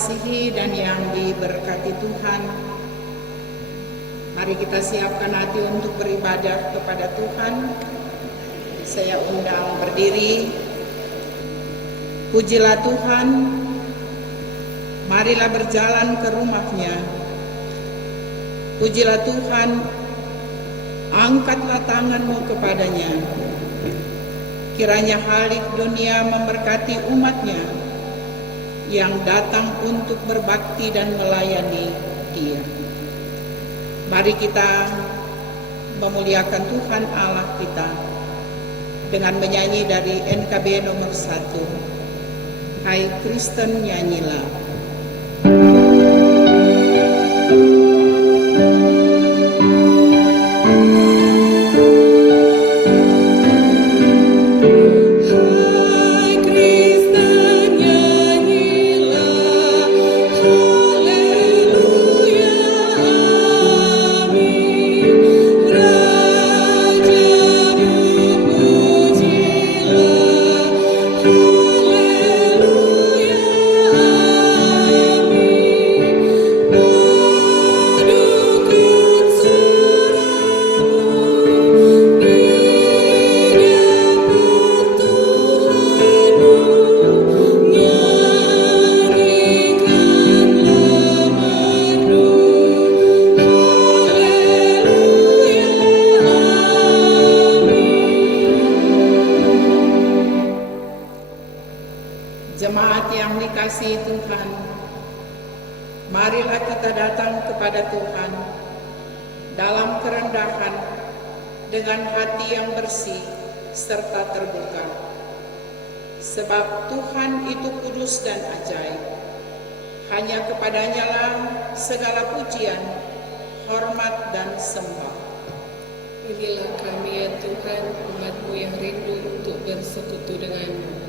dikasihi dan yang diberkati Tuhan, mari kita siapkan hati untuk beribadah kepada Tuhan. Saya undang berdiri. Pujilah Tuhan, marilah berjalan ke rumah-Nya. Pujilah Tuhan, angkatlah tanganmu kepada-Nya. Kiranya halik dunia memberkati umat-Nya yang datang untuk berbakti dan melayani Dia. Mari kita memuliakan Tuhan Allah kita dengan menyanyi dari NKB nomor 1. Hai Kristen, nyanyilah. Jemaat yang dikasihi Tuhan, marilah kita datang kepada Tuhan dalam kerendahan dengan hati yang bersih serta terbuka. Sebab Tuhan itu kudus dan ajaib. Hanya kepadanya lah segala pujian, hormat dan sembah. Inilah kami ya Tuhan, umat-Mu yang rindu untuk bersekutu dengan-Mu.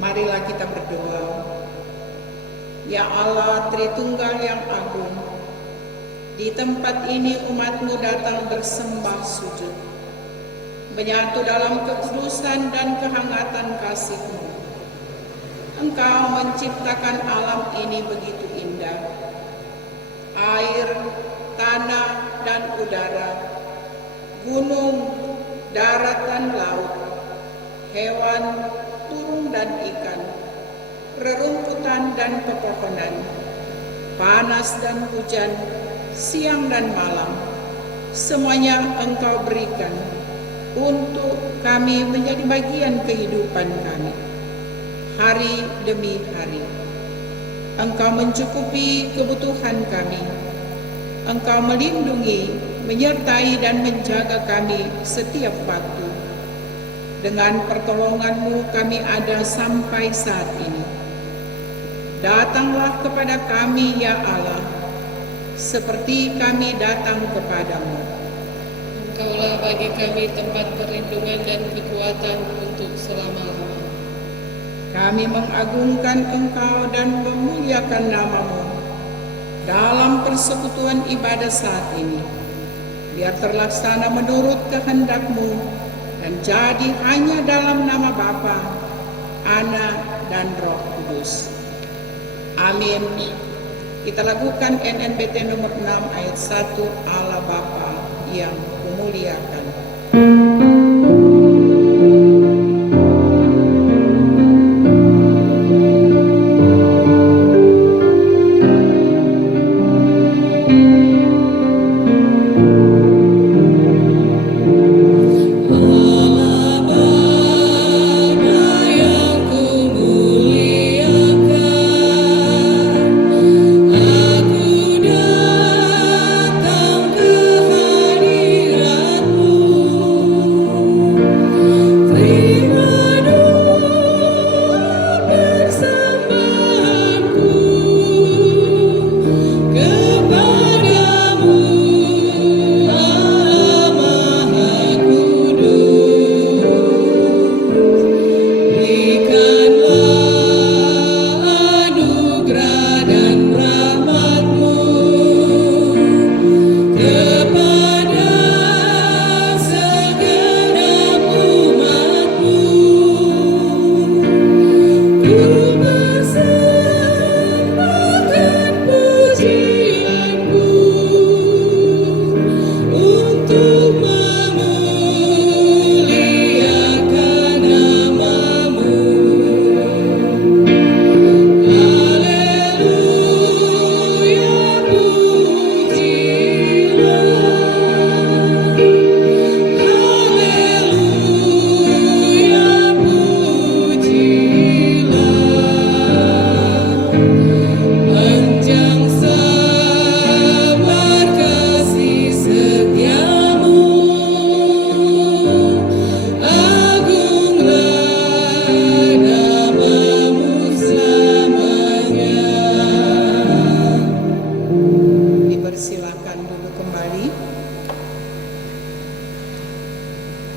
Marilah kita berdoa. Ya Allah Tritunggal yang agung, di tempat ini umat-Mu datang bersembah sujud, menyatu dalam kekudusan dan kehangatan kasih-Mu. Engkau menciptakan alam ini begitu indah. Air, tanah, dan udara, gunung, darat, dan laut, hewan, burung dan ikan, rerumputan dan pepohonan, panas dan hujan, siang dan malam, semuanya Engkau berikan untuk kami menjadi bagian kehidupan kami, hari demi hari. Engkau mencukupi kebutuhan kami. Engkau melindungi, menyertai dan menjaga kami setiap waktu. Dengan pertolongan-Mu kami ada sampai saat ini. Datanglah kepada kami ya Allah, seperti kami datang kepadamu. Engkaulah bagi kami tempat perlindungan dan kekuatan untuk selama-lamanya. Kami mengagungkan Engkau dan memuliakan nama-Mu dalam persekutuan ibadah saat ini. Biar terlaksana menurut kehendak-Mu dan jadi hanya dalam nama Bapa, Anak, dan Roh Kudus. Amin. Kita lakukan NNBT nomor 6 ayat 1, Allah Bapa yang Kumuliakan. Aku datang ke hadirat-Mu.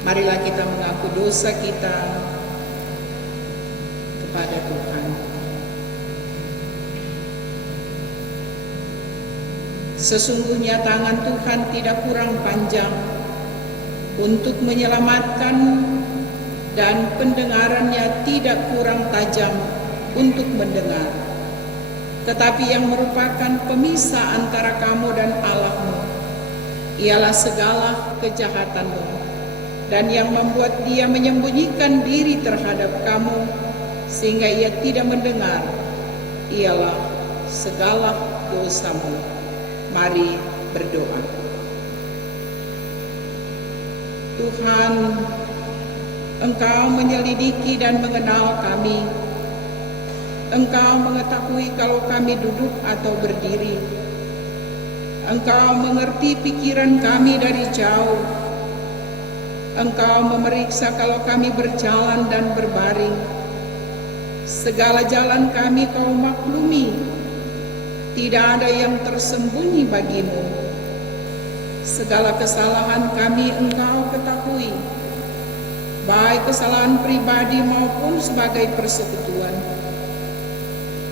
Marilah kita mengaku dosa kita kepada Tuhan. Sesungguhnya tangan Tuhan tidak kurang panjang untuk menyelamatkan, dan pendengarannya tidak kurang tajam untuk mendengar. Tetapi yang merupakan pemisah antara kamu dan Allahmu ialah segala kejahatanmu, dan yang membuat dia menyembunyikan diri terhadap kamu sehingga ia tidak mendengar ialah segala dosamu. Mari berdoa. Tuhan, Engkau menyelidiki dan mengenal kami. Engkau mengetahui kalau kami duduk atau berdiri. Engkau mengerti pikiran kami dari jauh. Engkau memeriksa kalau kami berjalan dan berbaring. Segala jalan kami Kau maklumi. Tidak ada yang tersembunyi bagimu. Segala kesalahan kami Engkau ketahui, baik kesalahan pribadi maupun sebagai persekutuan.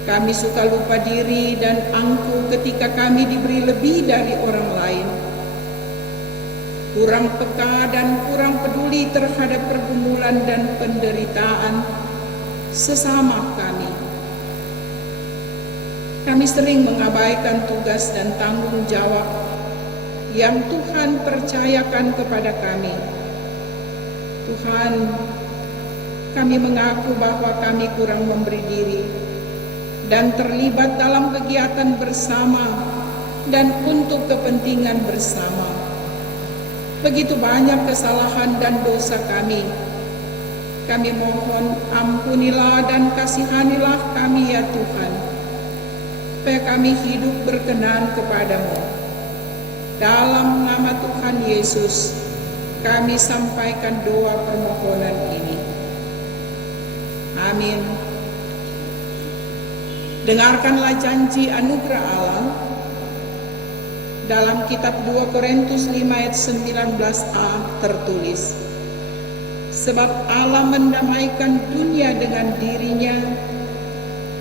Kami suka lupa diri dan angkuh ketika kami diberi lebih dari orang lain. Kurang peka dan kurang peduli terhadap pergumulan dan penderitaan sesama kami. Kami sering mengabaikan tugas dan tanggung jawab yang Tuhan percayakan kepada kami. Tuhan, kami mengaku bahwa kami kurang memberi diri dan terlibat dalam kegiatan bersama dan untuk kepentingan bersama. Begitu banyak kesalahan dan dosa kami. Kami mohon ampunilah dan kasihanilah kami ya Tuhan, supaya kami hidup berkenan kepadamu. Dalam nama Tuhan Yesus, kami sampaikan doa permohonan ini. Amin. Dengarkanlah janji anugerah Allah dalam kitab 2 Korintus 5 ayat 19a tertulis, sebab Allah mendamaikan dunia dengan dirinya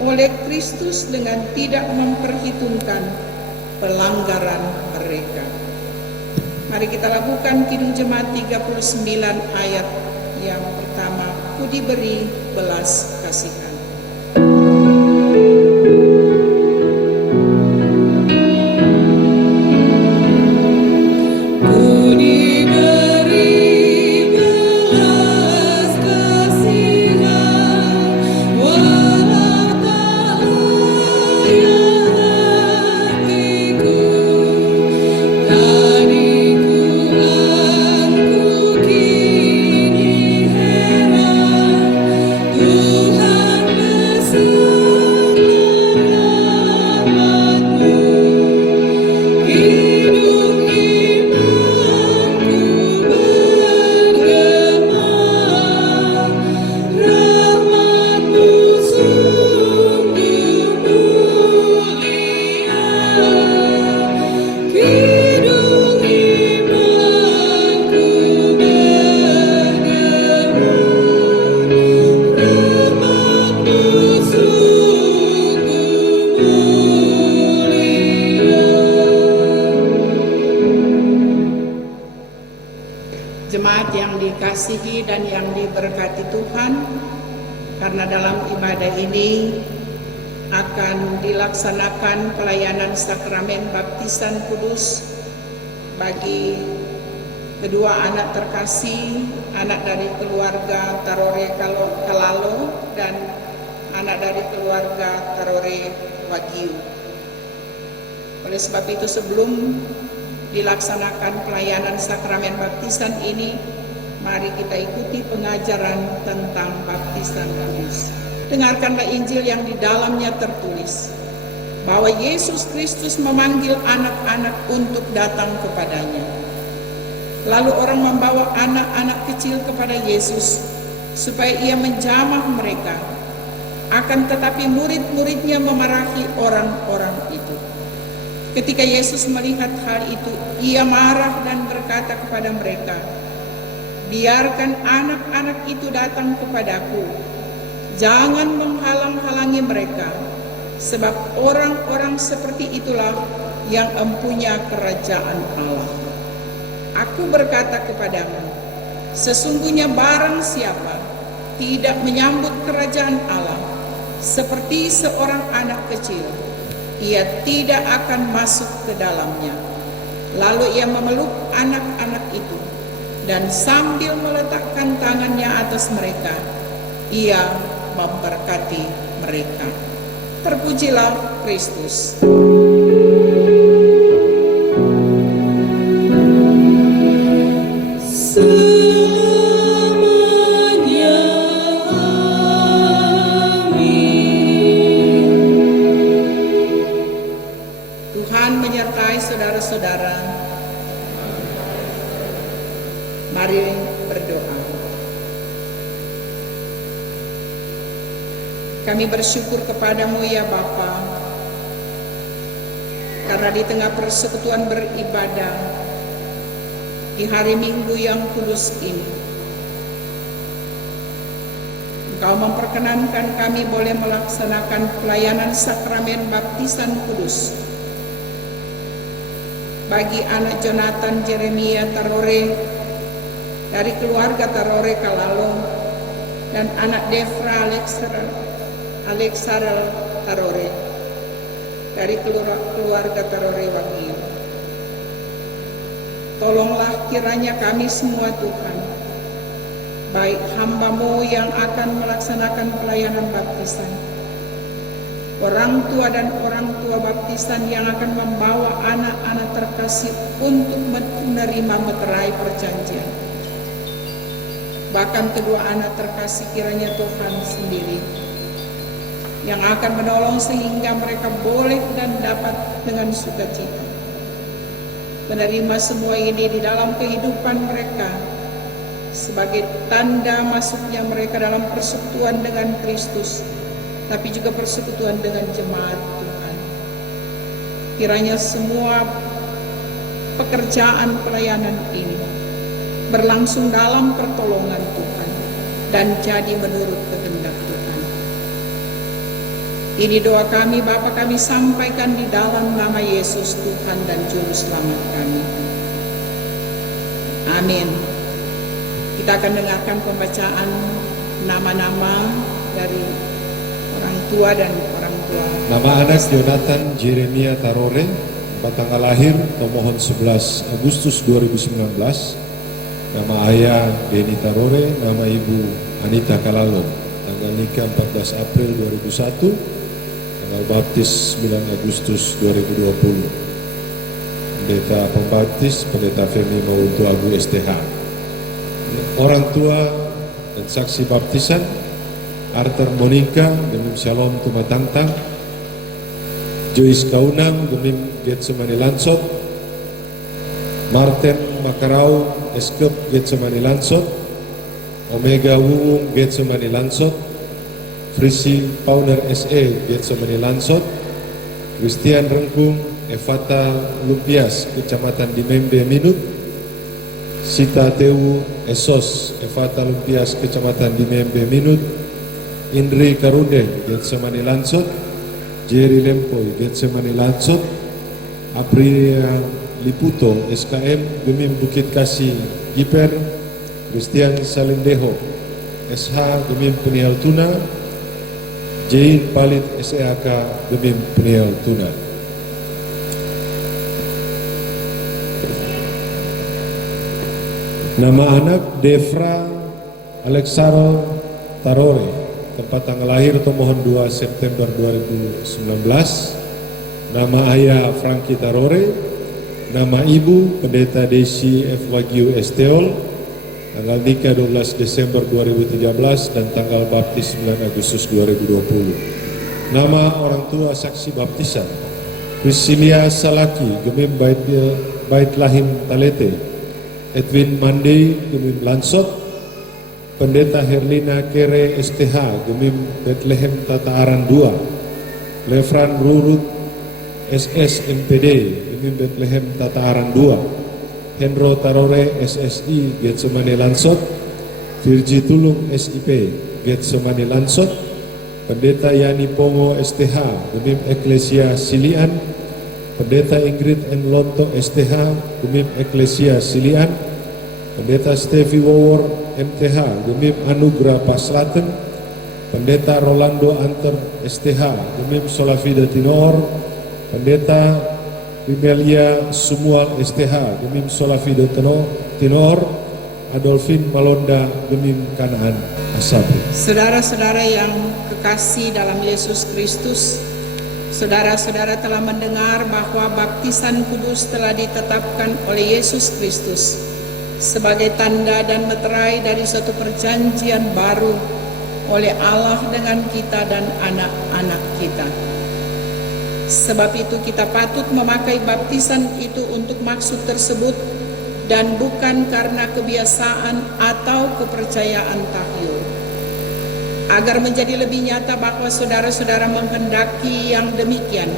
oleh Kristus dengan tidak memperhitungkan pelanggaran mereka. Mari kita lakukan Kidung Jemaat 39 ayat yang pertama. Ku diberi belas kasihan. Jemaat yang dikasihi dan yang diberkati Tuhan, karena dalam ibadah ini akan dilaksanakan pelayanan sakramen baptisan kudus bagi kedua anak terkasih, anak dari keluarga Tarore Kalalo dan anak dari keluarga Tarore Wagyu. Oleh sebab itu, sebelum dilaksanakan pelayanan sakramen baptisan ini, mari kita ikuti pengajaran tentang baptisan kudus. Dengarkanlah Injil yang di dalamnya tertulis bahwa Yesus Kristus memanggil anak-anak untuk datang kepadanya. Lalu orang membawa anak-anak kecil kepada Yesus supaya ia menjamah mereka. Akan tetapi murid-muridnya memarahi orang-orang itu. Ketika Yesus melihat hal itu, ia marah dan berkata kepada mereka, biarkan anak-anak itu datang kepadaku. Jangan menghalang-halangi mereka, sebab orang-orang seperti itulah yang empunya kerajaan Allah. Aku berkata kepadamu, sesungguhnya barang siapa tidak menyambut kerajaan Allah seperti seorang anak kecil, ia tidak akan masuk ke dalamnya. Lalu ia memeluk anak-anak itu, dan sambil meletakkan tangannya atas mereka, ia memberkati mereka. Terpujilah Kristus. Tuhan menyertai saudara-saudara. Mari berdoa. Kami bersyukur kepadamu ya Bapa, karena di tengah persekutuan beribadah di hari Minggu yang kudus ini, Engkau memperkenankan kami boleh melaksanakan pelayanan sakramen baptisan kudus bagi anak Jonathan Jeremia Tarore dari keluarga Tarore Kalalo dan anak Defra Alexarel Tarore dari keluarga Tarore Wagir. Tolonglah kiranya kami semua Tuhan, baik hamba-Mu yang akan melaksanakan pelayanan baptisan, orang tua dan orang tua baptisan yang akan membawa anak-anak terkasih untuk menerima meterai perjanjian. Bahkan kedua anak terkasih kiranya Tuhan sendiri yang akan menolong sehingga mereka boleh dan dapat dengan sukacita menerima semua ini di dalam kehidupan mereka sebagai tanda masuknya mereka dalam persekutuan dengan Kristus, tapi juga persekutuan dengan jemaat Tuhan. Kiranya semua pekerjaan pelayanan ini berlangsung dalam pertolongan Tuhan dan jadi menurut kehendak Tuhan. Ini doa kami Bapa, kami sampaikan di dalam nama Yesus Tuhan dan Juru Selamat kami. Amin. Kita akan dengarkan pembacaan nama-nama dari orang tua dan orang tua. Nama anak Jonathan Jeremia Tarore, tanggal lahir pemohon 11 Agustus 2019. Nama ayah Denny Tarore, nama ibu Anita Kalalo. Tanggal nikah 14 April 2001, tanggal baptis 9 Agustus 2020. Pendeta pembaptis Pendeta Femi Mautu Agu STH. Orang tua dan saksi baptisan Arthur Monica Gemim Shalom Tumatantang, Joyce Kaunam Gemim Getsemani Lansot, Martin Makarau Eskep Getsemani Lansot, Omega Wuwung Getsemani Lansot, Frisi Pauner SE Getsemani Lansot, Christian Rengkung Evata Lumpias Kecamatan Dimembe Minut, Sita Tewu Esos Evata Lumpias Kecamatan Dimembe Minut, Indri Karunde Getsemani Lansot, Jerry Lempoy Getsemani Lansot, Aprilia Liputo SKM Gemim Bukit Kasih Giper, Christian Salindeho SH Gemim Penial Tuna, Jain Palit SEAK Gemim Penial Tuna. Nama anak Defra Alexarel Tarore, tempat tanggal lahir Tomohon 2 September 2019. Nama ayah Franky Tarore, nama ibu Pendeta Desi F. Wagyu Esteol, tanggal nikah 12 Desember 2013 dan tanggal baptis 9 Agustus 2020. Nama orang tua saksi baptisan Priscilia Salaki Gemim Bait Lahim Talete, Edwin Mandei Gemim Lansot, Pendeta Herlina Kere STH Gemim Bethlehem Tataaran 2, Lefran Rurut SS MPD Gemim Bethlehem Tataaran 2, Hendro Tarore SSI Getsemani Lansot, Virgi Tulung SIP Getsemani Lansot, Pendeta Yani Pongo STH Gemim Eklesia Silian, Pendeta Ingrid N. Lonto STH Gemim Eklesia Silian, Pendeta Stevi Wawor MTH Gemim Anugerah Paslaten, Pendeta Rolando Anter STH Gemim Solafida Tinor, Pendeta Rimelia Sumual STH Gemim Solafida Tinor, Adolfin Malonda Gemim Kanaan Asabu. Saudara-saudara yang kekasih dalam Yesus Kristus, saudara-saudara telah mendengar bahwa baptisan kudus telah ditetapkan oleh Yesus Kristus sebagai tanda dan meterai dari suatu perjanjian baru oleh Allah dengan kita dan anak-anak kita. Sebab itu kita patut memakai baptisan itu untuk maksud tersebut dan bukan karena kebiasaan atau kepercayaan tahyul. Agar menjadi lebih nyata bahwa saudara-saudara menghendaki yang demikian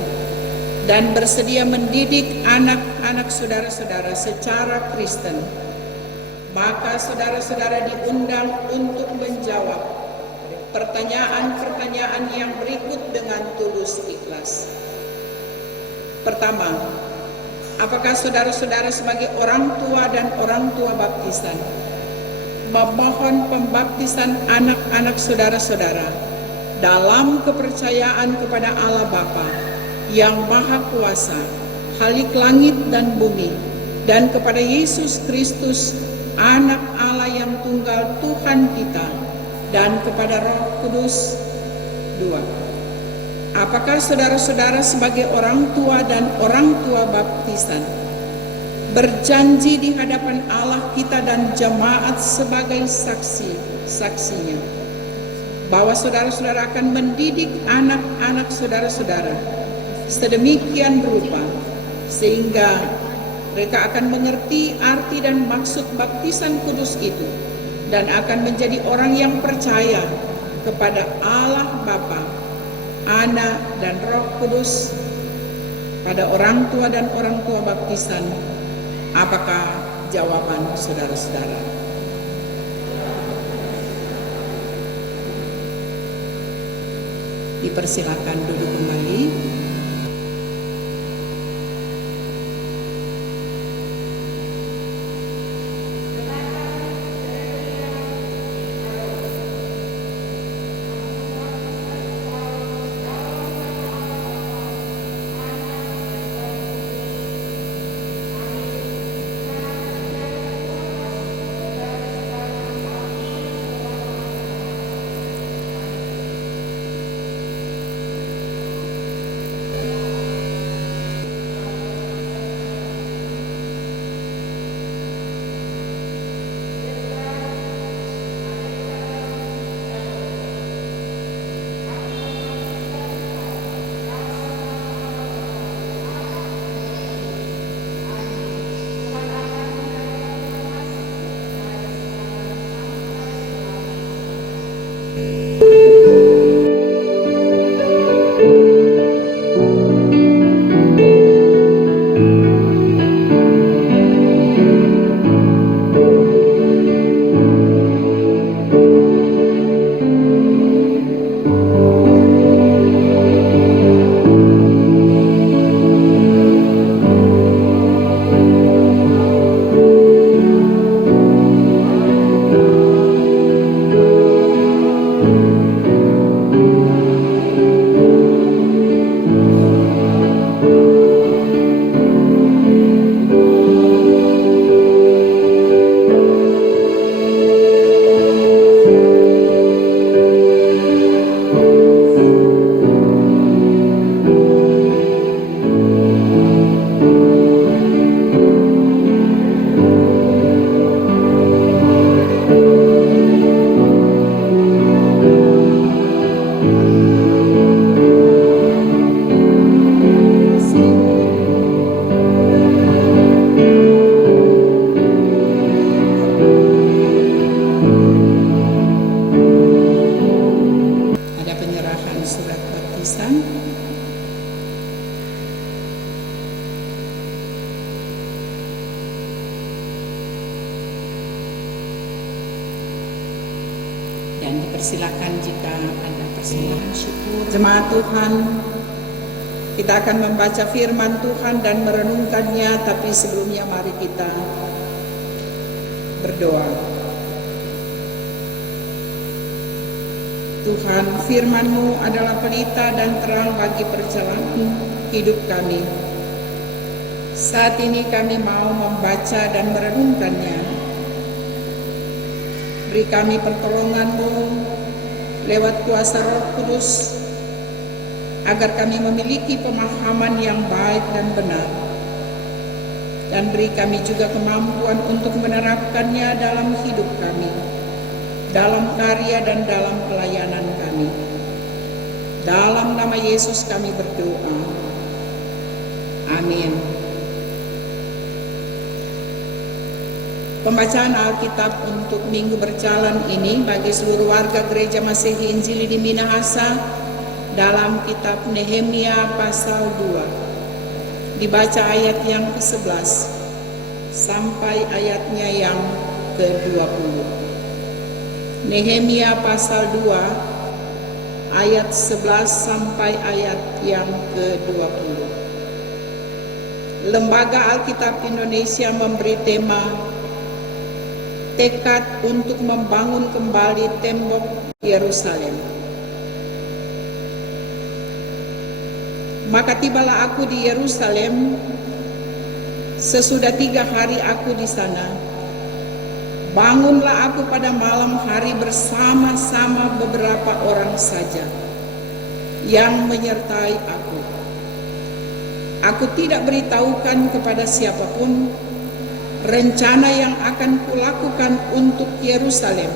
dan bersedia mendidik anak-anak saudara-saudara secara Kristen, maka saudara-saudara diundang untuk menjawab pertanyaan-pertanyaan yang berikut dengan tulus ikhlas. Pertama, apakah saudara-saudara sebagai orang tua dan orang tua baptisan memohon pembaptisan anak-anak saudara-saudara dalam kepercayaan kepada Allah Bapa yang Maha Kuasa, Khalik langit dan bumi, dan kepada Yesus Kristus, Anak Allah yang tunggal Tuhan kita, dan kepada Roh Kudus. 2. Apakah saudara-saudara sebagai orang tua dan orang tua baptisan berjanji di hadapan Allah kita dan jemaat sebagai saksinya bahwa saudara-saudara akan mendidik anak-anak saudara-saudara sedemikian rupa sehingga mereka akan mengerti arti dan maksud baptisan kudus itu dan akan menjadi orang yang percaya kepada Allah Bapa, Anak dan Roh Kudus? Pada orang tua dan orang tua baptisan, apakah jawaban saudara-saudara? Dipersilakan duduk kembali. Dan dipersilakan jika ada persembahan syukur. Jemaat Tuhan, kita akan membaca firman Tuhan dan merenungkannya, tapi sebelumnya mari kita berdoa. Tuhan, firman-Mu adalah pelita dan terang bagi perjalanan hidup kami. Saat ini kami mau membaca dan merenungkannya. Beri kami pertolongan-Mu lewat kuasa Roh Kudus, agar kami memiliki pemahaman yang baik dan benar. Dan beri kami juga kemampuan untuk menerapkannya dalam hidup kami, dalam karya dan dalam pelayanan kami. Dalam nama Yesus kami berdoa. Amin. Pembacaan Alkitab untuk minggu berjalan ini bagi seluruh warga Gereja Masehi Injili di Minahasa dalam kitab Nehemia pasal 2. Dibaca ayat yang ke-11 sampai ayatnya yang ke-20. Nehemia pasal 2 ayat 11 sampai ayat yang ke-20. Lembaga Alkitab Indonesia memberi tema tekad untuk membangun kembali tembok Yerusalem. Maka tibalah aku di Yerusalem. Sesudah 3 hari aku di sana, bangunlah aku pada malam hari bersama-sama beberapa orang saja yang menyertai aku. Aku tidak beritahukan kepada siapapun rencana yang akan kulakukan untuk Yerusalem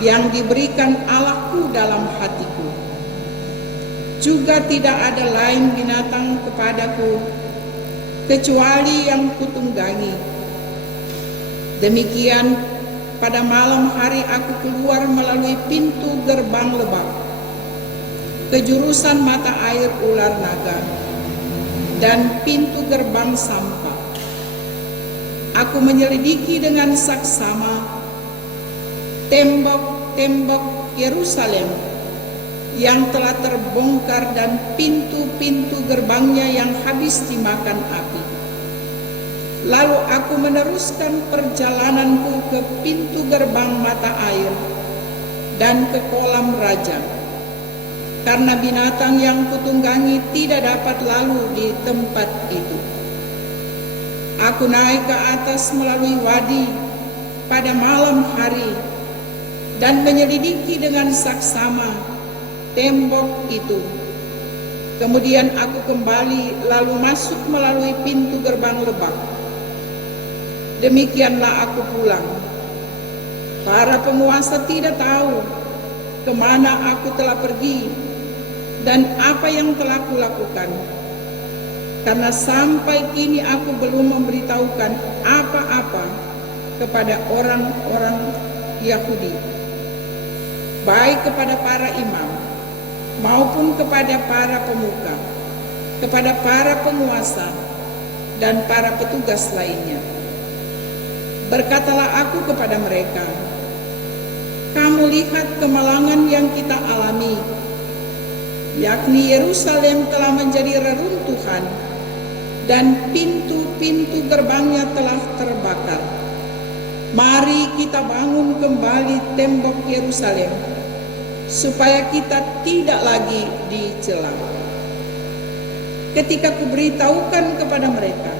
yang diberikan Allahku dalam hatiku. Juga tidak ada lain binatang kepadaku kecuali yang kutunggangi. Demikian pada malam hari aku keluar melalui pintu gerbang lebak ke jurusan mata air ular naga dan pintu gerbang sampah. Aku menyelidiki dengan saksama tembok-tembok Yerusalem yang telah terbongkar dan pintu-pintu gerbangnya yang habis dimakan api. Lalu aku meneruskan perjalananku ke pintu gerbang mata air dan ke kolam raja, karena binatang yang kutunggangi tidak dapat lalu di tempat itu. Aku naik ke atas melalui wadi pada malam hari dan menyelidiki dengan saksama tembok itu. Kemudian aku kembali lalu masuk melalui pintu gerbang lebak. Demikianlah aku pulang. Para penguasa tidak tahu kemana aku telah pergi dan apa yang telah kulakukan, karena sampai kini aku belum memberitahukan apa-apa kepada orang-orang Yahudi, baik kepada para imam maupun kepada para pemuka, kepada para penguasa dan para petugas lainnya. Berkatalah aku kepada mereka, kamu lihat kemalangan yang kita alami, yakni Yerusalem telah menjadi reruntuhan dan pintu-pintu gerbangnya telah terbakar. Mari kita bangun kembali tembok Yerusalem, supaya kita tidak lagi dicela. Ketika kuberitahukan kepada mereka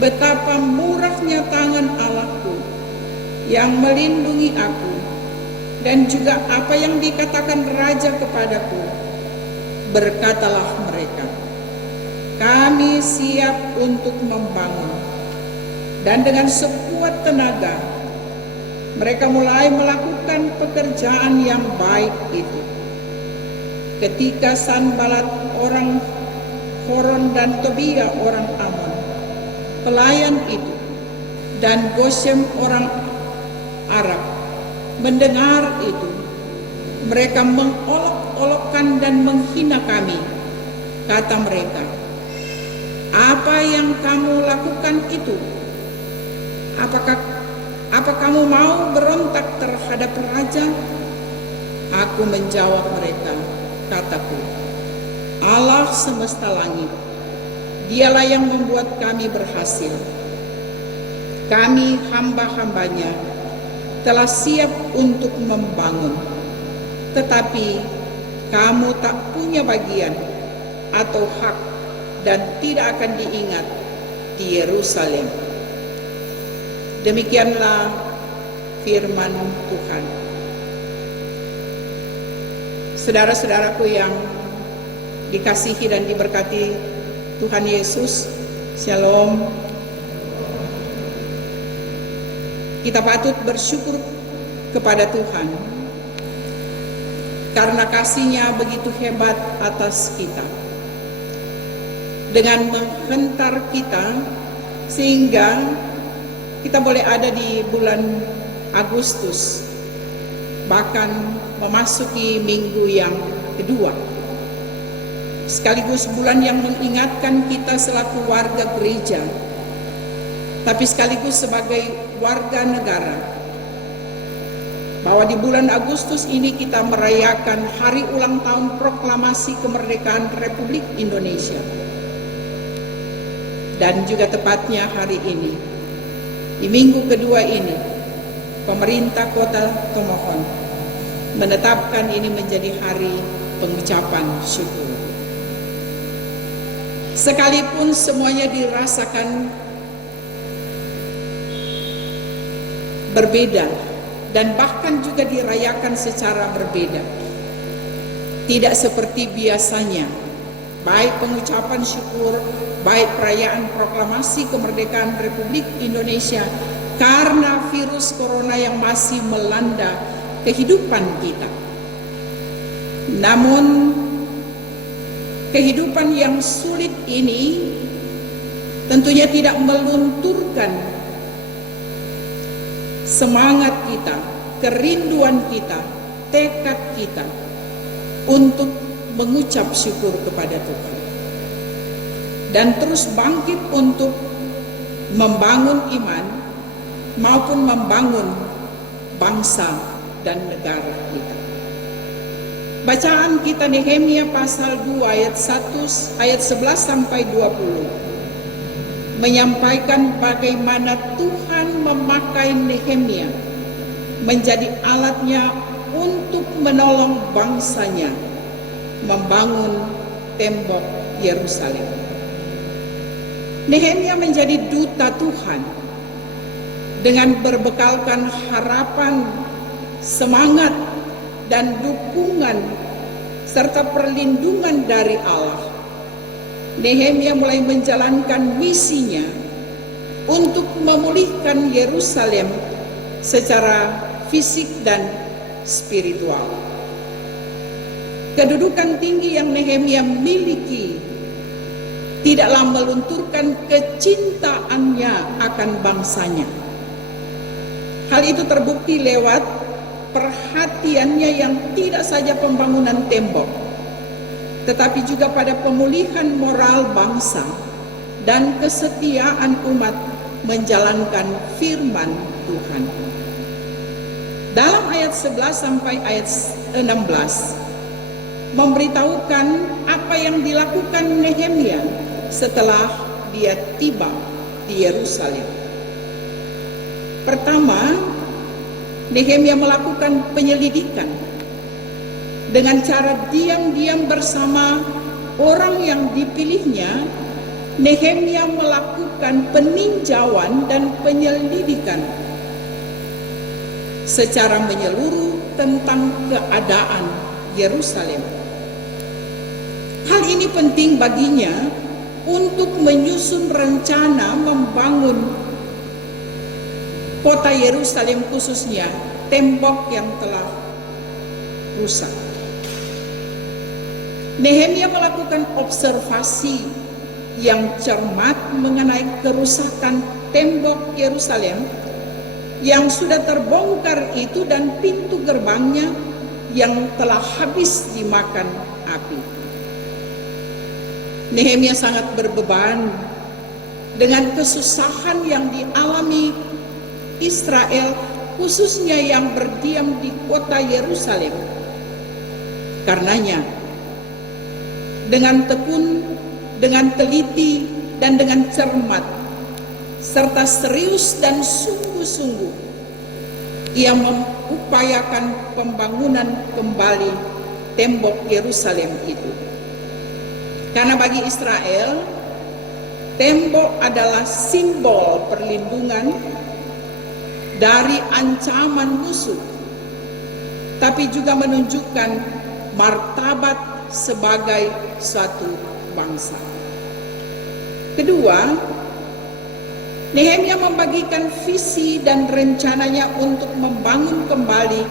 betapa murahnya tangan Allahku yang melindungi aku, dan juga apa yang dikatakan raja kepadaku, berkatalah mereka, kami siap untuk membangun. Dan dengan sekuat tenaga mereka mulai melakukan pekerjaan yang baik itu. Ketika Sanbalat orang Horon dan Tobia orang Amon, pelayan itu, dan Gosem orang Arab mendengar itu, mereka mengolok-olokkan dan menghina kami. Kata mereka, apa yang kamu lakukan itu? Apa kamu mau berontak memberontak terhadap raja? Aku menjawab mereka, kataku, Allah semesta langit, Dialah yang membuat kami berhasil. Kami hamba-hambanya telah siap untuk membangun, tetapi kamu tak punya bagian atau hak dan tidak akan diingat di Yerusalem. Demikianlah firman Tuhan. Saudara-saudaraku yang dikasihi dan diberkati Tuhan Yesus, Shalom. Kita patut bersyukur kepada Tuhan karena kasih-Nya begitu hebat atas kita, dengan menghentar kita sehingga kita boleh ada di bulan Agustus, bahkan memasuki minggu yang kedua, sekaligus bulan yang mengingatkan kita selaku warga gereja, tapi sekaligus sebagai warga negara, bahwa di bulan Agustus ini kita merayakan hari ulang tahun proklamasi kemerdekaan Republik Indonesia. Dan juga tepatnya hari ini, di minggu kedua ini, pemerintah Kota Tomohon menetapkan ini menjadi hari pengucapan syukur. Sekalipun semuanya dirasakan berbeda dan bahkan juga dirayakan secara berbeda, tidak seperti biasanya, baik pengucapan syukur, baik perayaan proklamasi kemerdekaan Republik Indonesia, karena virus corona yang masih melanda kehidupan kita. Namun kehidupan yang sulit ini tentunya tidak melunturkan semangat kita, kerinduan kita, tekad kita untuk mengucap syukur kepada Tuhan dan terus bangkit untuk membangun iman maupun membangun bangsa dan negara kita. Bacaan kita Nehemia pasal 2 ayat 1 ayat 11 sampai 20 menyampaikan bagaimana Tuhan memakai Nehemia menjadi alatnya untuk menolong bangsanya membangun tembok Yerusalem. Nehemia menjadi duta Tuhan dengan berbekalkan harapan, semangat, dan dukungan serta perlindungan dari Allah. Nehemia mulai menjalankan misinya untuk memulihkan Yerusalem secara fisik dan spiritual. Kedudukan tinggi yang Nehemia miliki tidaklah melunturkan kecintaannya akan bangsanya. Hal itu terbukti lewat perhatiannya yang tidak saja pembangunan tembok, tetapi juga pada pemulihan moral bangsa dan kesetiaan umat menjalankan firman Tuhan. Dalam ayat 11 sampai ayat 16 memberitahukan apa yang dilakukan Nehemia setelah dia tiba di Yerusalem. Pertama, Nehemia melakukan penyelidikan dengan cara diam-diam bersama orang yang dipilihnya. Nehemia melakukan peninjauan dan penyelidikan secara menyeluruh tentang keadaan Yerusalem. Hal ini penting baginya untuk menyusun rencana membangun kota Yerusalem, khususnya tembok yang telah rusak. Nehemia melakukan observasi yang cermat mengenai kerusakan tembok Yerusalem yang sudah terbongkar itu dan pintu gerbangnya yang telah habis dimakan api. Nehemia sangat berbeban dengan kesusahan yang dialami Israel khususnya yang berdiam di kota Yerusalem. Karenanya, dengan tekun, dengan teliti, dan dengan cermat, serta serius dan sungguh-sungguh, ia mengupayakan pembangunan kembali tembok Yerusalem itu. Karena bagi Israel, tembok adalah simbol perlindungan dari ancaman musuh, tapi juga menunjukkan martabat sebagai suatu bangsa. Kedua, Nehemia membagikan visi dan rencananya untuk membangun kembali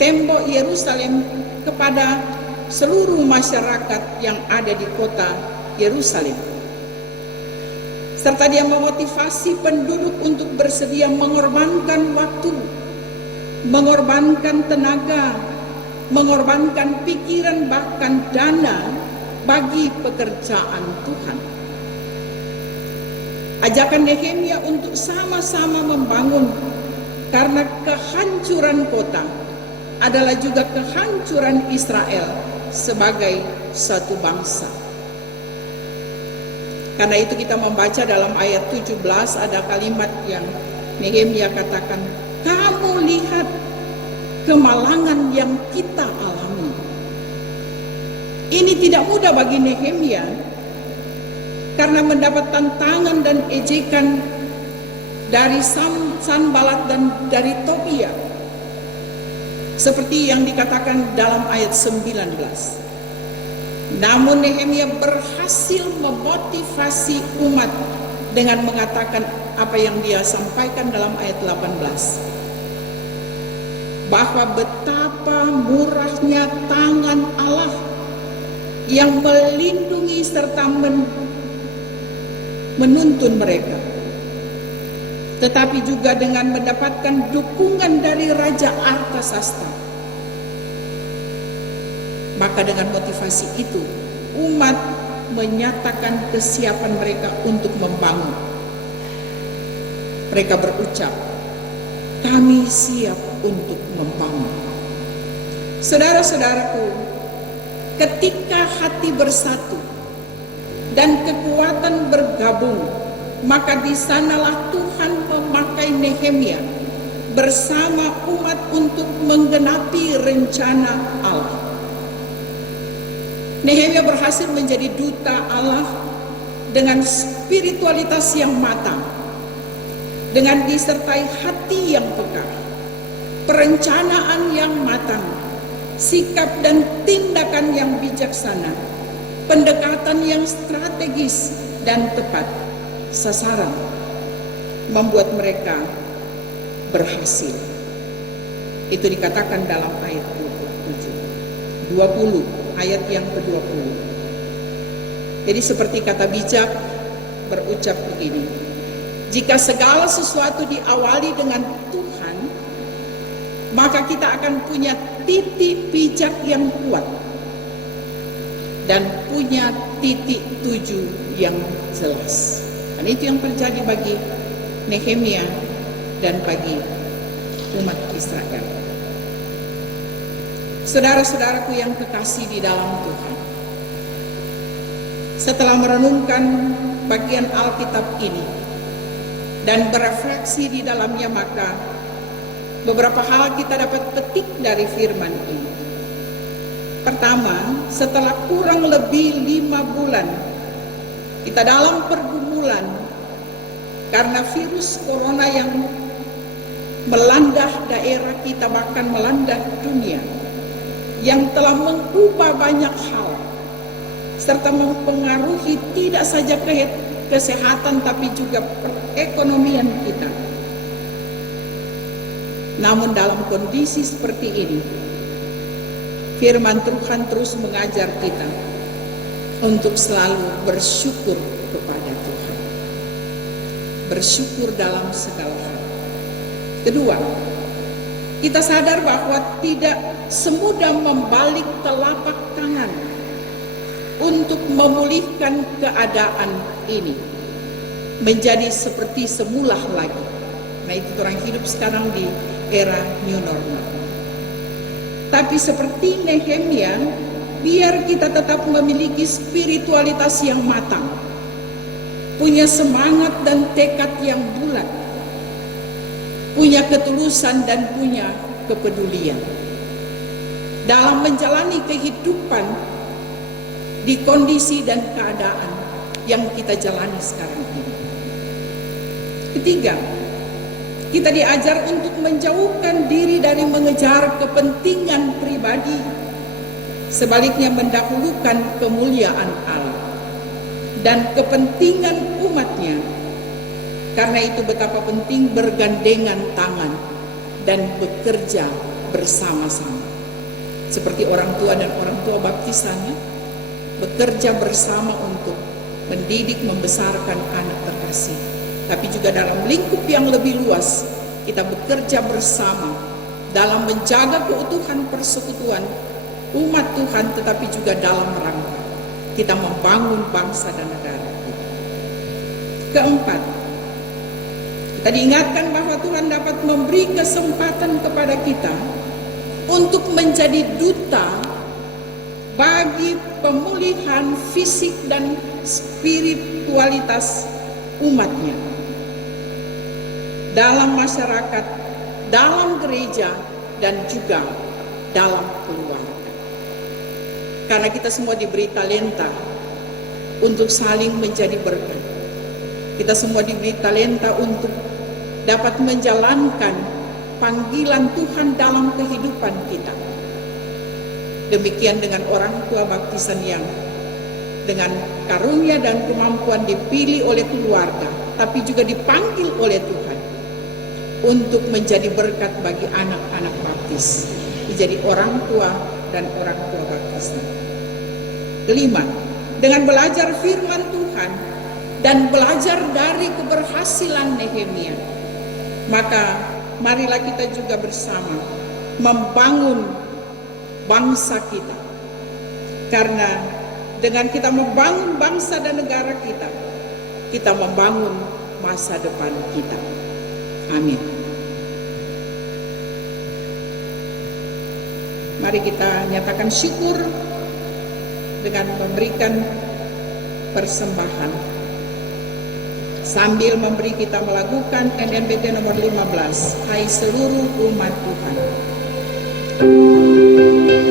tembok Yerusalem kepada seluruh masyarakat yang ada di kota Yerusalem. Serta dia memotivasi penduduk untuk bersedia mengorbankan waktu, mengorbankan tenaga, mengorbankan pikiran, bahkan dana bagi pekerjaan Tuhan. Ajakan Nehemia untuk sama-sama membangun, karena kehancuran kota adalah juga kehancuran Israel sebagai satu bangsa. Karena itu kita membaca dalam ayat 17 ada kalimat yang Nehemia katakan, kamu lihat kemalangan yang kita alami. Ini tidak mudah bagi Nehemia, karena mendapat tantangan dan ejekan dari Sanbalat dan dari Tobia, seperti yang dikatakan dalam ayat 19. Namun Nehemia berhasil memotivasi umat dengan mengatakan apa yang dia sampaikan dalam ayat 18, bahwa betapa murahnya tangan Allah yang melindungi serta menuntun mereka, tetapi juga dengan mendapatkan dukungan dari Raja Artasasta. Maka dengan motivasi itu, umat menyatakan kesiapan mereka untuk membangun. Mereka berucap, kami siap untuk membangun. Saudara-saudaraku, ketika hati bersatu dan kekuatan bergabung, maka di sanalah Tuhan memakai Nehemia bersama umat untuk menggenapi rencana Allah. Nehemia berhasil menjadi duta Allah dengan spiritualitas yang matang, dengan disertai hati yang peka, perencanaan yang matang, sikap dan tindakan yang bijaksana, pendekatan yang strategis dan tepat sasaran, membuat mereka berhasil. Itu dikatakan dalam ayat 20 ayat yang ke-20. Jadi seperti kata bijak berucap begini, jika segala sesuatu diawali dengan Tuhan, maka kita akan punya titik bijak yang kuat dan punya titik tuju yang jelas. Dan itu yang terjadi bagi Nehemia dan bagi umat Israel. Saudara-saudaraku yang kekasih di dalam Tuhan, setelah merenungkan bagian Alkitab ini dan berefleksi di dalamnya, maka beberapa hal kita dapat petik dari firman ini. Pertama, setelah kurang lebih 5 bulan kita dalam pergumulan karena virus corona yang melanda daerah kita, bahkan melanda dunia, yang telah mengubah banyak hal serta mempengaruhi tidak saja kesehatan tapi juga perekonomian kita. Namun dalam kondisi seperti ini, firman Tuhan terus mengajar kita untuk selalu bersyukur kepada Tuhan, bersyukur dalam segala hal. Kedua, kita sadar bahwa tidak semudah membalik telapak tangan untuk memulihkan keadaan ini menjadi seperti semula lagi. Karena itu orang hidup sekarang di era new normal. Tapi seperti Nehemia, biar kita tetap memiliki spiritualitas yang matang, punya semangat dan tekad yang bulat, punya ketulusan dan punya kepedulian dalam menjalani kehidupan di kondisi dan keadaan yang kita jalani sekarang ini. Ketiga, kita diajar untuk menjauhkan diri dari mengejar kepentingan pribadi, sebaliknya mendahulukan kemuliaan Allah dan kepentingan umatnya. Karena itu betapa penting bergandengan tangan dan bekerja bersama-sama. Seperti orang tua dan orang tua baptisannya, bekerja bersama untuk mendidik, membesarkan anak terkasih. Tapi juga dalam lingkup yang lebih luas, kita bekerja bersama dalam menjaga keutuhan persekutuan umat Tuhan, tetapi juga dalam rangka kita membangun bangsa dan negara kita. Keempat, kita diingatkan bahwa Tuhan dapat memberi kesempatan kepada kita untuk menjadi duta bagi pemulihan fisik dan spiritualitas umatnya dalam masyarakat, dalam gereja, dan juga dalam keluarga. Karena kita semua diberi talenta untuk saling menjadi berkat. Kita semua diberi talenta untuk dapat menjalankan panggilan Tuhan dalam kehidupan kita. Demikian dengan orang tua baptisan yang dengan karunia dan kemampuan dipilih oleh keluarga, tapi juga dipanggil oleh Tuhan untuk menjadi berkat bagi anak-anak baptis, menjadi orang tua dan orang tua baptisan. Kelima, dengan belajar firman Tuhan dan belajar dari keberhasilan Nehemia, maka marilah kita juga bersama membangun bangsa kita. Karena dengan kita membangun bangsa dan negara kita, kita membangun masa depan kita. Amin. Mari kita nyatakan syukur dengan memberikan persembahan. Sambil memberi kita melakukan NMBT nomor 15, hai seluruh umat Tuhan. Berkat Tuhan.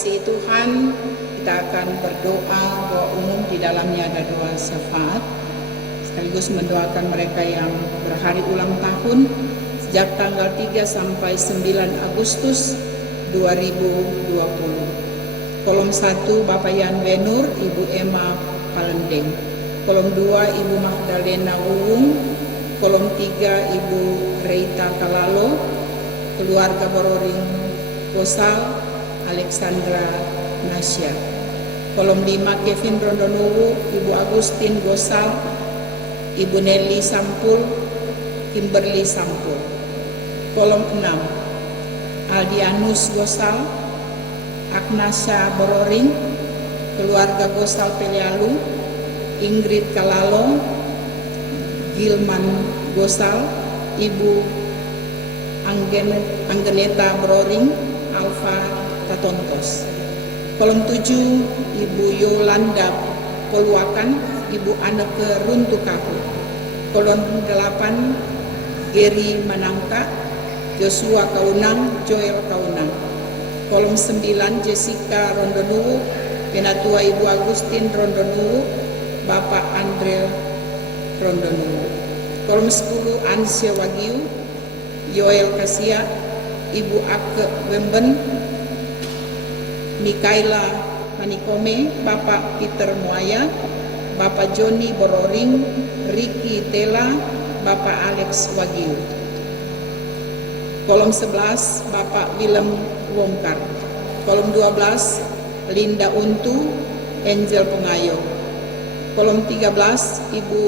dikasihi Tuhan, kita akan berdoa, doa umum di dalamnya ada doa syafaat, sekaligus mendoakan mereka yang berhari ulang tahun sejak tanggal 3 sampai 9 Agustus 2020. Kolom 1 Bapak Yan Benur, Ibu Emma Palendeng. Kolom 2 Ibu Magdalena Wuwung. Kolom 3 Ibu Reita Kalalo, keluarga Bororing Gosal, Alexandra Nasya. Kolom 5 Kevin Rondonuwu, Ibu Agustin Gosal, Ibu Nelly Sampul, Kimberly Sampul. Kolom 6 Aldianus Gosal, Agnasya Bororing, keluarga Gosal Pelialu, Ingrid Kalalo, Gilman Gosal, Ibu Anggeneta Bororing, Alfa Tatontos. Kolom 7 Ibu Yolanda Poluakan, Ibu Anneke Runtukahu. Kolom 8 Geri Manangka, Joshua Kaunang, Joel Kaunang. Kolom 9 Jessica Rondonuwu, Penatua Ibu Agustin Rondonuwu, Bapak Andre Rondonuwu. Kolom 10 Ansya Wagyu, Yoel Kasia, Ibu Ake Wemben, Mikaela Manikome, Bapak Peter Muaya, Bapak Joni Bororing, Ricky Tela, Bapak Alex Wagyu. Kolom 11 Bapak Willem Wongkar. Kolom 12 Linda Untu, Angel Pengayo. Kolom 13 Ibu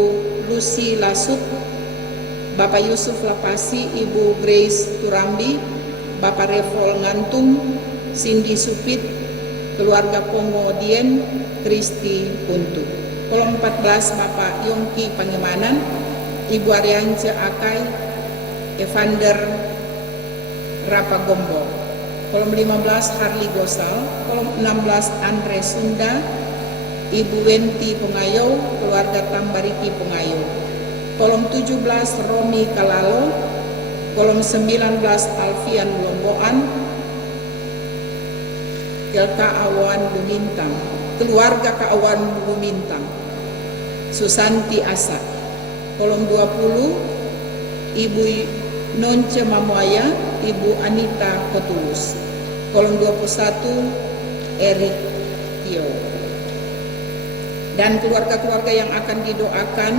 Lucy Lasut, Bapak Yusuf Lapasi, Ibu Grace Turambi, Bapak Revol Ngantung, Cindy Supit, keluarga Pongo Dien, Kristi Untu. Kolom 14 Bapak Yongki Pangemanan, Ibu Ariance Akai, Evander Rapagombo. Kolom 15 Harli Gosal. Kolom 16 Andre Sunda, Ibu Wenti Pengayo, keluarga Tambariki Pengayo. Kolom 17 Romi Kalalo. Kolom 19 Alfian Lomboan, Elka Awan Lumintang, keluarga Kaawan Lumintang, Susanti Asa. Kolom 20 Ibu Nonce Mamuaya, Ibu Anita Kotulus. Kolom 21 Erik Tio. Dan keluarga-keluarga yang akan didoakan,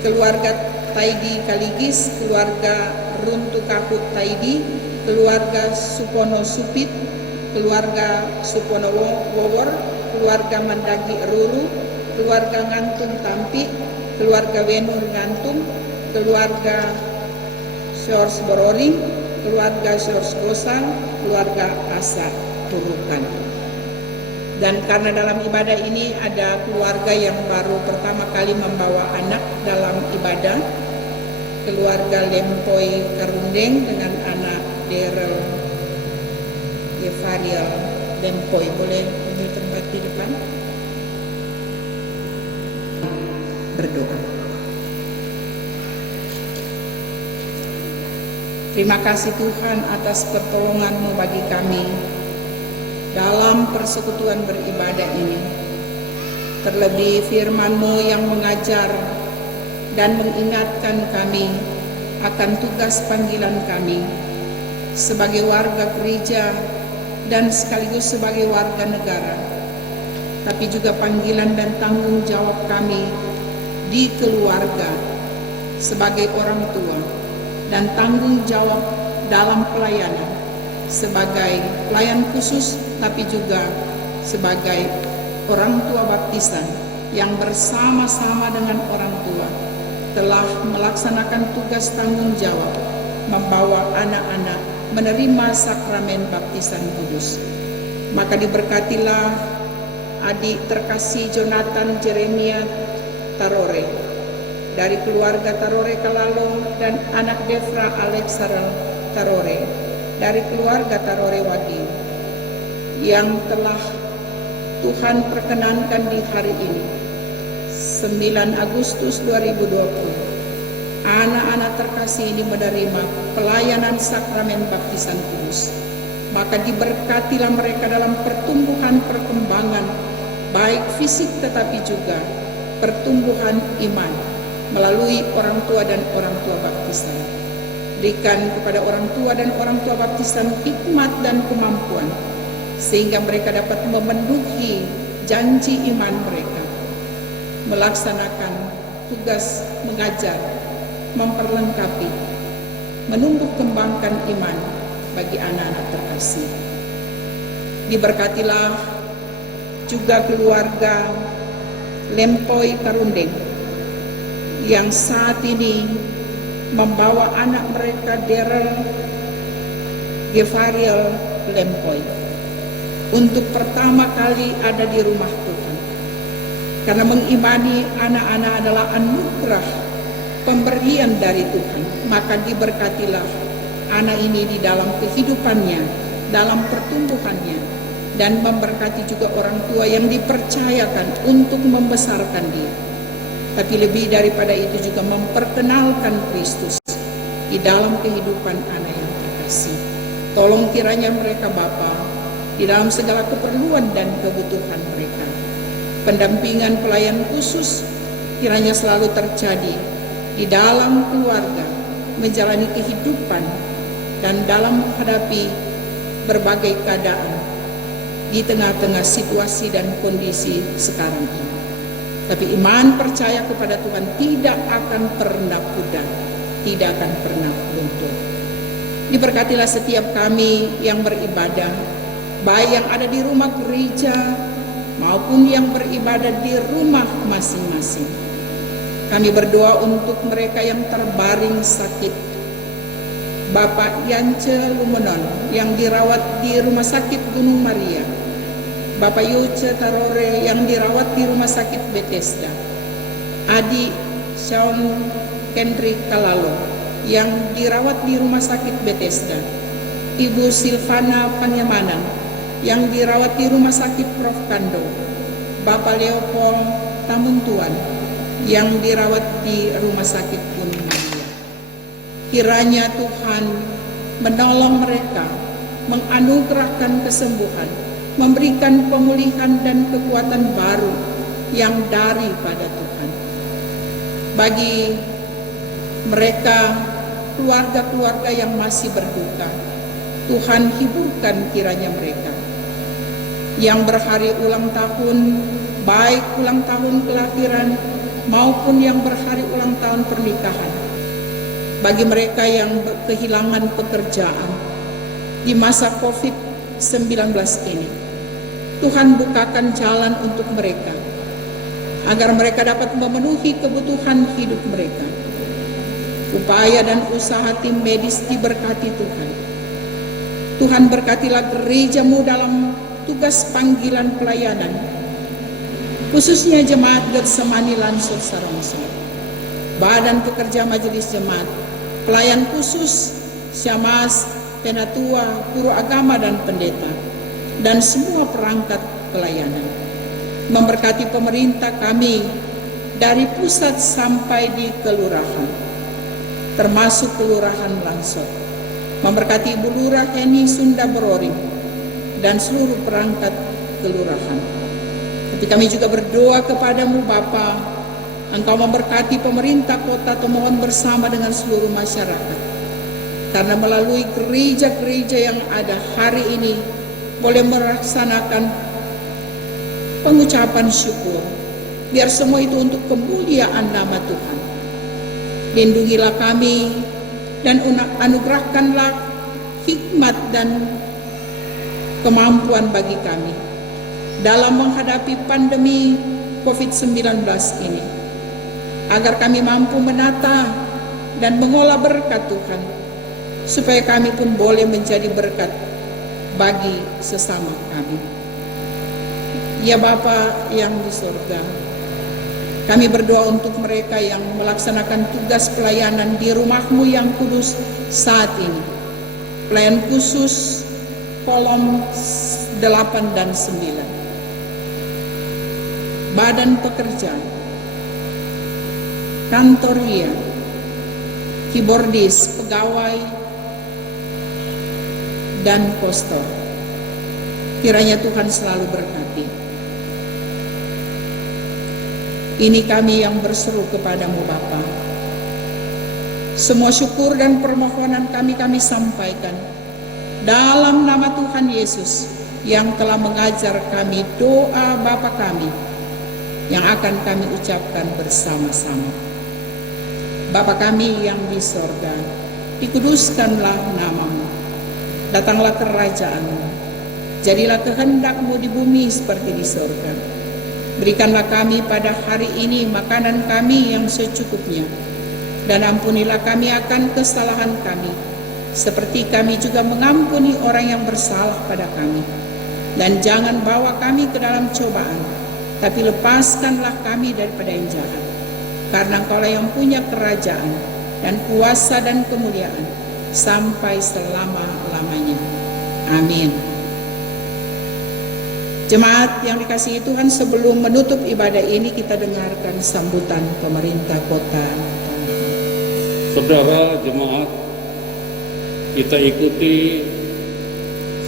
keluarga Taidi Kaligis, keluarga Runtu Kakut Taidi, keluarga Supono Supit, keluarga Supono Wowor, keluarga Mandagi Ruru, keluarga Ngantung Tampi, keluarga Wenur Ngantung, keluarga Syors Bororing, keluarga Syors Gosal, keluarga Asa Turukan. Dan karena dalam ibadah ini ada keluarga yang baru pertama kali membawa anak dalam ibadah, keluarga Lempoi Karundeng dengan anak Daryl Evariel Lempoi. Boleh ambil tempat di depan? Berdoa. Terima kasih Tuhan atas pertolongan-Mu bagi kami dalam persekutuan beribadah ini. Terlebih firman-Mu yang mengajar dan mengingatkan kami akan tugas panggilan kami sebagai warga gereja dan sekaligus sebagai warga negara, tapi juga panggilan dan tanggung jawab kami di keluarga sebagai orang tua, dan tanggung jawab dalam pelayanan sebagai pelayan khusus, tapi juga sebagai orang tua baptisan yang bersama-sama dengan orang tua telah melaksanakan tugas tanggung jawab membawa anak-anak menerima sakramen baptisan kudus. Maka diberkatilah adik terkasih Jonathan Jeremia Tarore dari keluarga Tarore Kalalo, dan anak Devra Alexander Tarore dari keluarga Tarore Wagi yang telah Tuhan perkenankan di hari ini 9 Agustus 2020. Anak-anak terkasih ini menerima pelayanan sakramen baptisan kudus. maka diberkatilah mereka dalam pertumbuhan perkembangan, baik fisik tetapi juga pertumbuhan iman melalui orang tua dan orang tua baptisan. Berikan kepada orang tua dan orang tua baptisan hikmat dan kemampuan, sehingga mereka dapat memenuhi janji iman mereka, melaksanakan tugas mengajar, memperlengkapi, menumbuh kembangkan iman bagi anak-anak terkasih. Diberkatilah juga keluarga Lempoi Karundeng yang saat ini membawa anak mereka Daryl Gevariel Lempoi untuk pertama kali ada di rumah Tuhan, karena mengimani anak-anak adalah anugerah pemberian dari Tuhan. Maka diberkatilah anak ini di dalam kehidupannya, dalam pertumbuhannya, dan memberkati juga orang tua yang dipercayakan untuk membesarkan dia. Tapi lebih daripada itu juga memperkenalkan Kristus di dalam kehidupan anak yang terkasih. Tolong kiranya mereka Bapa, di dalam segala keperluan dan kebutuhan mereka, pendampingan pelayan khusus kiranya selalu terjadi di dalam keluarga, menjalani kehidupan dan dalam menghadapi berbagai keadaan di tengah-tengah situasi dan kondisi sekarang ini. Tapi iman percaya kepada Tuhan tidak akan pernah pudar, tidak akan pernah luntur. Diberkatilah setiap kami yang beribadah, baik yang ada di rumah gereja maupun yang beribadah di rumah masing-masing. Kami berdoa untuk mereka yang terbaring sakit. Bapak Yance Lumenon yang dirawat di Rumah Sakit Gunung Maria, Bapak Yuce Tarore yang dirawat di Rumah Sakit Bethesda, Adi Sean Kendrick Kalalo yang dirawat di Rumah Sakit Bethesda, Ibu Silvana Panyamanan yang dirawat di Rumah Sakit Prof. Kando, Bapak Leopold Tamuntuan yang dirawat di Rumah Sakit Gunung Maria. Kiranya Tuhan menolong mereka, menganugerahkan kesembuhan, memberikan pemulihan dan kekuatan baru yang daripada Tuhan. Bagi mereka, keluarga-keluarga yang masih berduka, Tuhan hiburkan kiranya mereka. Yang berhari ulang tahun, baik ulang tahun kelahiran maupun yang berhari ulang tahun pernikahan. Bagi mereka yang kehilangan pekerjaan di masa COVID-19 ini, Tuhan bukakan jalan untuk mereka, agar mereka dapat memenuhi kebutuhan hidup mereka. Upaya dan usaha tim medis diberkati Tuhan. Tuhan berkatilah gerejamu dalam tugas panggilan pelayanan, khususnya jemaat Getsemani Lansur Sarongso, Badan Pekerja Majelis Jemaat, pelayan khusus, Syamas, Penatua, guru agama dan pendeta, dan semua perangkat pelayanan. Memberkati pemerintah kami dari pusat sampai di kelurahan, termasuk Kelurahan Lansor. Memberkati Ibu Lurah Heni Sunda Beroring dan seluruh perangkat kelurahan. Tapi kami juga berdoa kepadamu Bapa, Engkau memberkati pemerintah kota Tomohon bersama dengan seluruh masyarakat. Karena melalui gereja-gereja yang ada hari ini boleh melaksanakan pengucapan syukur. Biar semua itu untuk kemuliaan nama Tuhan. Lindungilah kami dan anugerahkanlah hikmat dan kemampuan bagi kami dalam menghadapi pandemi COVID-19 ini, agar kami mampu menata dan mengolah berkat Tuhan, supaya kami pun boleh menjadi berkat bagi sesama kami. Ya Bapa yang di surga, kami berdoa untuk mereka yang melaksanakan tugas pelayanan di rumah-Mu yang kudus saat ini. Pelayan khusus kolom 8 dan 9. Badan pekerja, kantoria, keyboardis, pegawai dan Kostor. Kiranya Tuhan selalu berkati. Ini kami yang berseru kepadamu Bapa. Semua syukur dan permohonan kami sampaikan dalam nama Tuhan Yesus yang telah mengajar kami doa Bapa kami yang akan kami ucapkan bersama-sama. Bapa kami yang di sorga, dikuduskanlah namamu, datanglah kerajaanmu, jadilah kehendakmu di bumi seperti di sorga. Berikanlah kami pada hari ini makanan kami yang secukupnya, dan ampunilah kami akan kesalahan kami, seperti kami juga mengampuni orang yang bersalah pada kami. Dan jangan bawa kami ke dalam cobaan, tapi lepaskanlah kami daripada yang jahat. Karena Engkaulah yang punya kerajaan dan kuasa dan kemuliaan sampai selama-lamanya. Amin. Jemaat yang dikasihi Tuhan, sebelum menutup ibadah ini kita dengarkan sambutan pemerintah kota. Saudara jemaat, kita ikuti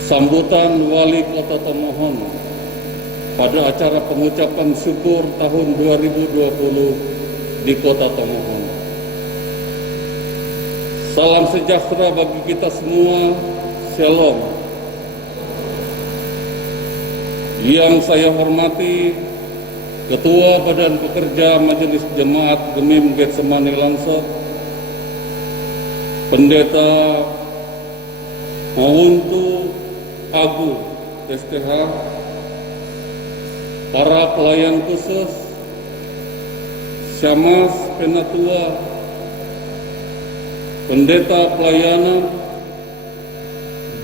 sambutan Wali Kota Tomohon pada acara pengucapan syukur tahun 2020 di Kota Tomohon. Salam sejahtera bagi kita semua, Shalom. Yang saya hormati Ketua Badan Pekerja Majelis Jemaat Gemim Getsemani Langsot, Pendeta Mawuntu Agung STH, para pelayan khusus, Syamas Penatua, pendeta pelayanan,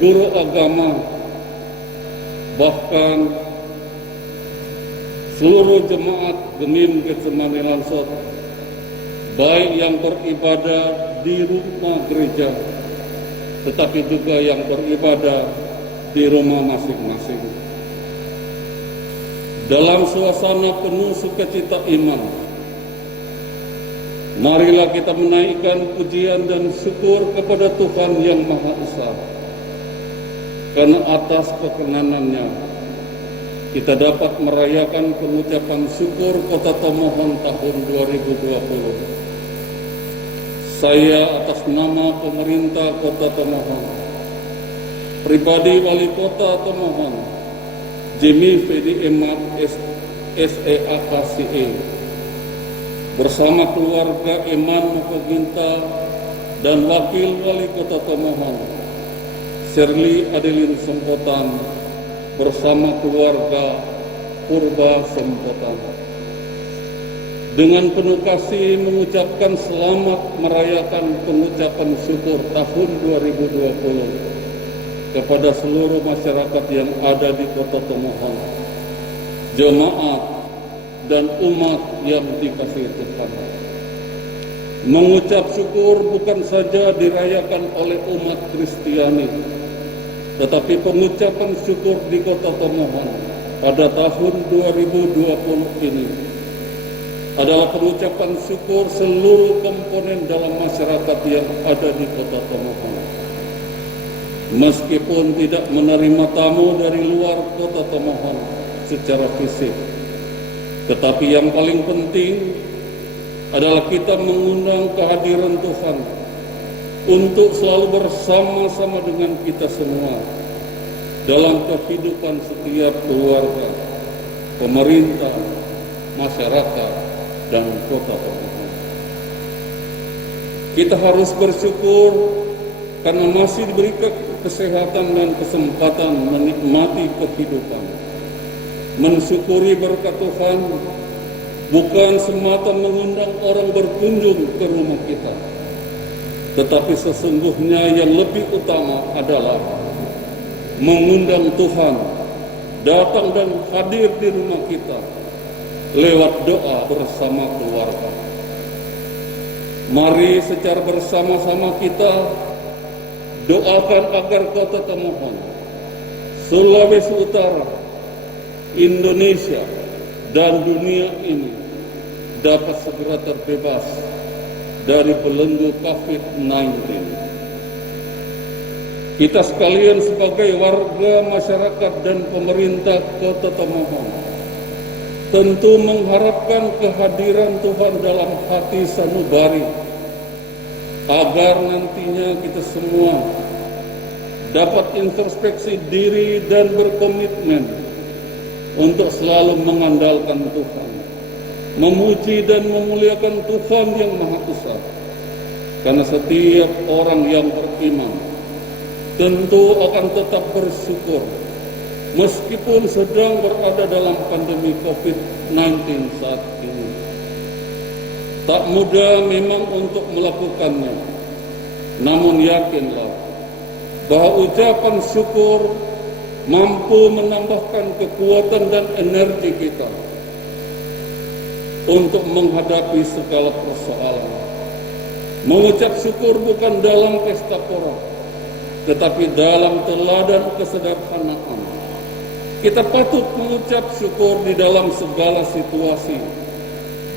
guru agama, bahkan seluruh jemaat Gemim Getsemani Langsot, baik yang beribadah di rumah gereja, tetapi juga yang beribadah di rumah masing-masing. Dalam suasana penuh sukacita iman, marilah kita menaikkan pujian dan syukur kepada Tuhan yang Maha Esa. Karena atas kekenanannya kita dapat merayakan pengucapan syukur Kota Tomohon tahun 2020. Saya atas nama pemerintah Kota Tomohon, pribadi Wali Kota Tomohon, Jimmy Fedi Emat SEAKCE, bersama keluarga Eman Mokoginta dan Wakil Wali Kota Tomohon, Shirley Adeline Sempotan, bersama keluarga Purba Sempotan, dengan penuh kasih mengucapkan selamat merayakan pengucapan syukur tahun 2020 kepada seluruh masyarakat yang ada di Kota Tomohon, jemaat dan umat yang dikasihi Tuhan. Mengucap syukur bukan saja dirayakan oleh umat Kristiani, tetapi pengucapan syukur di Kota Tomohon pada tahun 2020 ini adalah pengucapan syukur seluruh komponen dalam masyarakat yang ada di Kota Tomohon. Meskipun tidak menerima tamu dari luar Kota Tomohon secara fisik, tetapi yang paling penting adalah kita mengundang kehadiran Tuhan untuk selalu bersama-sama dengan kita semua dalam kehidupan setiap keluarga, pemerintah, masyarakat, dan Kota Tomohon. Kita harus bersyukur karena masih diberi kesehatan dan kesempatan menikmati kehidupan. Mensyukuri berkat Tuhan bukan semata mengundang orang berkunjung ke rumah kita, tetapi sesungguhnya yang lebih utama adalah mengundang Tuhan datang dan hadir di rumah kita lewat doa bersama keluarga. Mari secara bersama-sama kita doakan agar Kota Tomohon, Sulawesi Utara, Indonesia, dan dunia ini dapat segera terbebas dari belenggu COVID-19. Kita sekalian sebagai warga masyarakat dan pemerintah Kota Tomohon tentu mengharapkan kehadiran Tuhan dalam hati sanubari agar nantinya kita semua dapat introspeksi diri dan berkomitmen untuk selalu mengandalkan Tuhan, memuji dan memuliakan Tuhan yang Maha Esa. Karena setiap orang yang beriman tentu akan tetap bersyukur meskipun sedang berada dalam pandemi COVID-19 saat ini. Tak mudah memang untuk melakukannya, namun yakinlah bahwa ucapan syukur mampu menambahkan kekuatan dan energi kita untuk menghadapi segala persoalan. Mengucap syukur bukan dalam pesta pora, tetapi dalam teladan kesederhanaan. Kita patut mengucap syukur di dalam segala situasi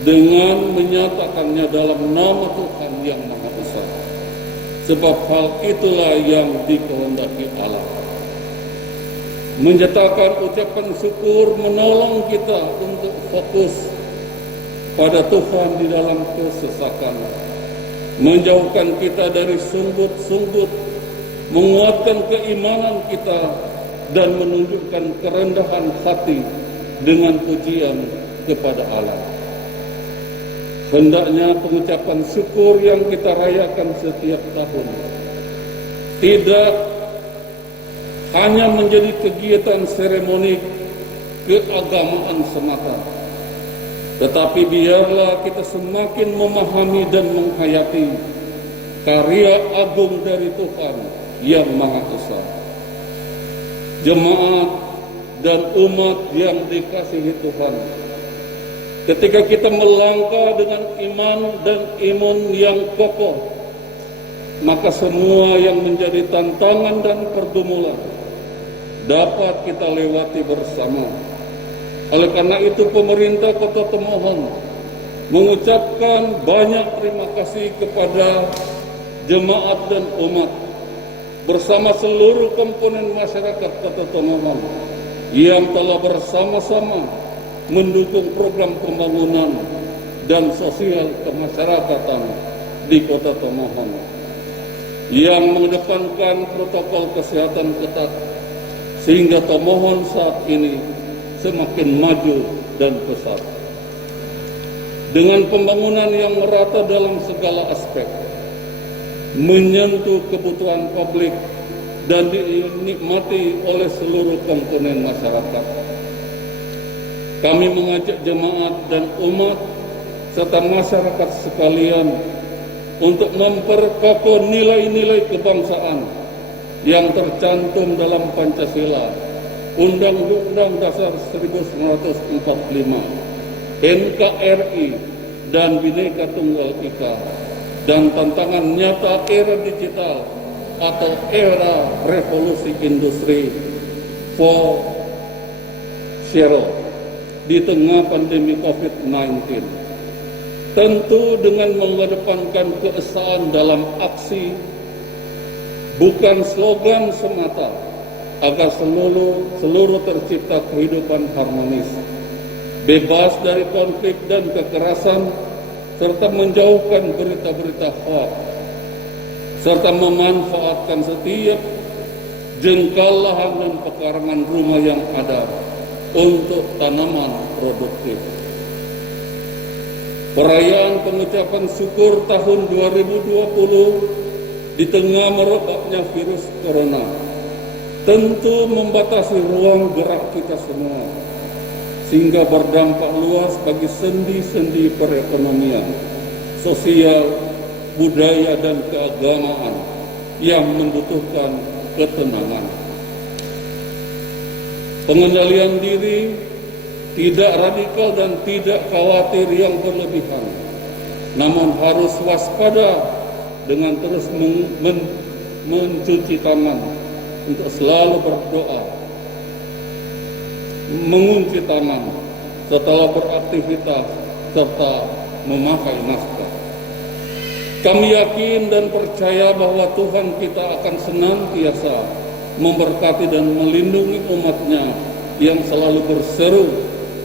dengan menyatakannya dalam nama Tuhan yang Maha Esa. Sebab hal itulah yang dikehendaki Allah. Menyatakan ucapan syukur menolong kita untuk fokus pada Tuhan di dalam kesesakan, menjauhkan kita dari sunggut-sunggut, menguatkan keimanan kita, dan menunjukkan kerendahan hati dengan pujian kepada Allah. Hendaknya pengucapan syukur yang kita rayakan setiap tahun tidak hanya menjadi kegiatan seremoni keagamaan semata, tetapi biarlah kita semakin memahami dan menghayati karya agung dari Tuhan yang Maha Esa. Jemaat dan umat yang dikasihi Tuhan, ketika kita melangkah dengan iman dan imun yang kokoh, maka semua yang menjadi tantangan dan pergumulan dapat kita lewati bersama. Oleh karena itu pemerintah Kota Tomohon mengucapkan banyak terima kasih kepada jemaat dan umat bersama seluruh komponen masyarakat Kota Tomohon yang telah bersama-sama mendukung program pembangunan dan sosial kemasyarakatan di Kota Tomohon yang mengedepankan protokol kesehatan ketat sehingga Tomohon saat ini semakin maju dan pesat. Dengan pembangunan yang merata dalam segala aspek, menyentuh kebutuhan publik dan dinikmati oleh seluruh komponen masyarakat. Kami mengajak jemaat dan umat serta masyarakat sekalian untuk memperkokoh nilai-nilai kebangsaan yang tercantum dalam Pancasila, Undang-Undang Dasar 1945, NKRI, dan Bhinneka Tunggal Ika, dan tantangan nyata era digital atau era revolusi industri 4.0 di tengah pandemi COVID-19. Tentu dengan mengedepankan keesaan dalam aksi, bukan slogan semata, agar seluruh tercipta kehidupan harmonis, bebas dari konflik dan kekerasan, serta menjauhkan berita-berita hoax, serta memanfaatkan setiap jengkal lahan dan pekarangan rumah yang ada untuk tanaman produktif. Perayaan pengucapan syukur tahun 2020 di tengah merebaknya virus corona tentu membatasi ruang gerak kita semua, sehingga berdampak luas bagi sendi-sendi perekonomian, sosial, budaya, dan keagamaan yang membutuhkan ketenangan. Pengendalian diri tidak radikal dan tidak khawatir yang berlebihan, namun harus waspada dengan terus mencuci tangan, untuk selalu berdoa, mengunci tangan setelah beraktivitas, serta memakai masker. Kami yakin dan percaya bahwa Tuhan kita akan senantiasa memberkati dan melindungi umat-Nya yang selalu berseru,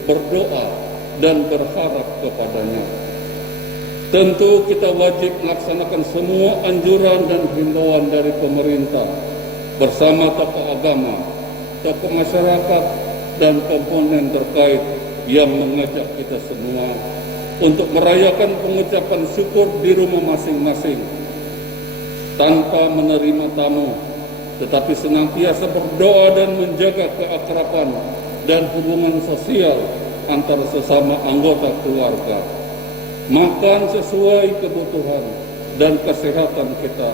berdoa, dan berharap kepadanya. Tentu kita wajib melaksanakan semua anjuran dan himbauan dari pemerintah bersama tokoh agama, tokoh masyarakat, dan komponen terkait yang mengajak kita semua untuk merayakan pengucapan syukur di rumah masing-masing tanpa menerima tamu, tetapi senantiasa berdoa dan menjaga keakraban dan hubungan sosial antara sesama anggota keluarga, makan sesuai kebutuhan dan kesehatan kita,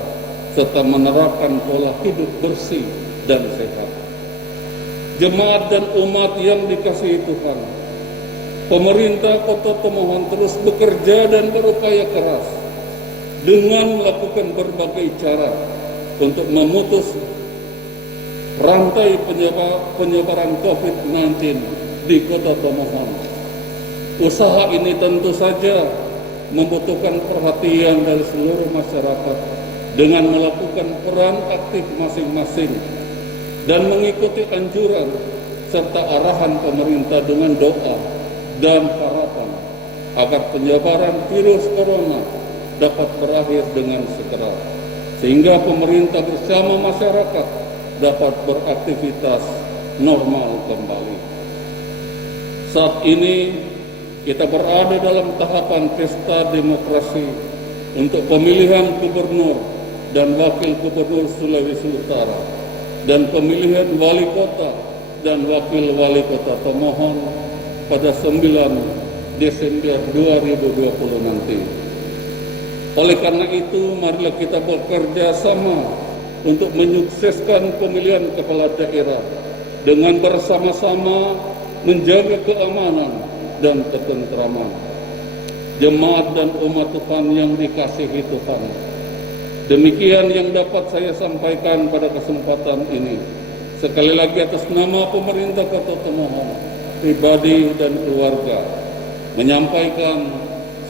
serta menerapkan pola hidup bersih dan sehat. Jemaat dan umat yang dikasihi Tuhan, pemerintah Kota Tomohon terus bekerja dan berupaya keras dengan melakukan berbagai cara untuk memutus rantai penyebaran COVID-19 di Kota Tomohon. Usaha ini tentu saja membutuhkan perhatian dari seluruh masyarakat dengan melakukan peran aktif masing-masing dan mengikuti anjuran serta arahan pemerintah dengan doa dan harapan agar penyebaran virus corona dapat berakhir dengan segera, sehingga pemerintah bersama masyarakat dapat beraktivitas normal kembali. Saat ini kita berada dalam tahapan pesta demokrasi untuk pemilihan gubernur dan wakil gubernur Sulawesi Utara dan pemilihan wali kota dan wakil wali kota Tomohon pada 9 Desember 2020 nanti. Oleh karena itu, marilah kita bekerja sama untuk menyukseskan pemilihan kepala daerah dengan bersama-sama menjaga keamanan dan ketentraman. Jemaat dan umat Tuhan yang dikasihi Tuhan, demikian yang dapat saya sampaikan pada kesempatan ini. Sekali lagi atas nama pemerintah Kota Tomohon, pribadi dan keluarga, menyampaikan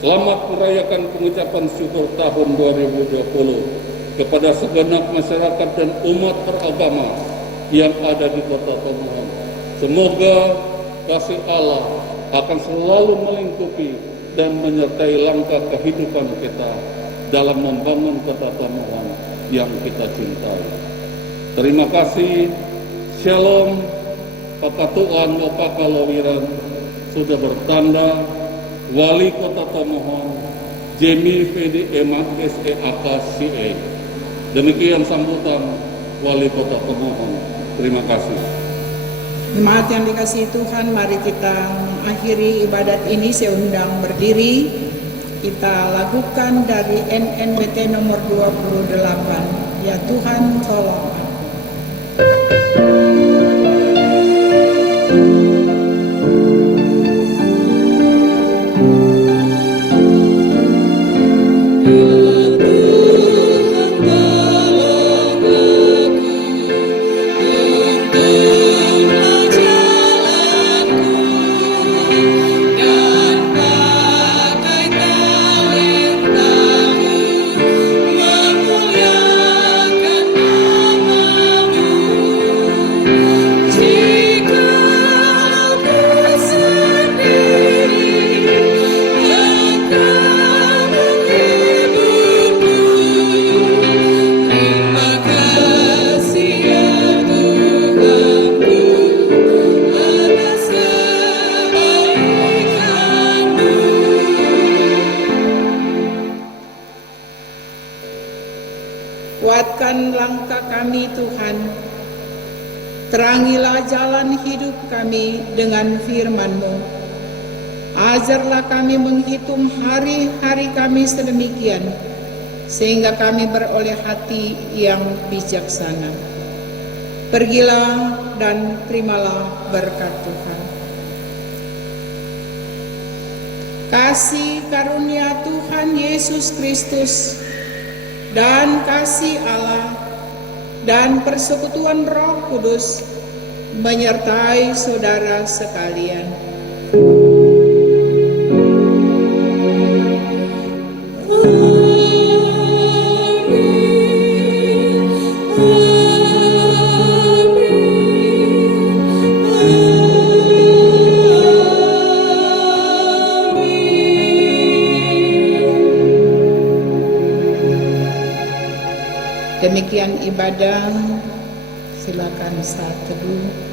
selamat merayakan pengucapan syukur tahun 2020 kepada segenap masyarakat dan umat beragama yang ada di Kota Tomohon. Semoga kasih Allah akan selalu melingkupi dan menyertai langkah kehidupan kita dalam membangun Kota Tomohon yang kita cintai. Terima kasih. Shalom. Pakatuan Wapakalawiran sudah bertanda Wali Kota Tomohon Jemi Fedi Emak SEAK CA. Demikian sambutan Wali Kota Tomohon. Terima kasih. Jemaat yang dikasihi Tuhan, mari kita mengakhiri ibadat ini. Saya undang berdiri. Kita lakukan dari NNBT nomor 28. Ya Tuhan tolong. Kuatkan langkah kami Tuhan, terangilah jalan hidup kami dengan firman-Mu. Ajarlah kami menghitung hari-hari kami sedemikian, sehingga kami beroleh hati yang bijaksana. Pergilah dan terimalah berkat Tuhan. Kasih karunia Tuhan Yesus Kristus dan kasih Allah dan persekutuan Roh Kudus menyertai saudara sekalian. Amin. Demikian ibadah, silakan saat teduh.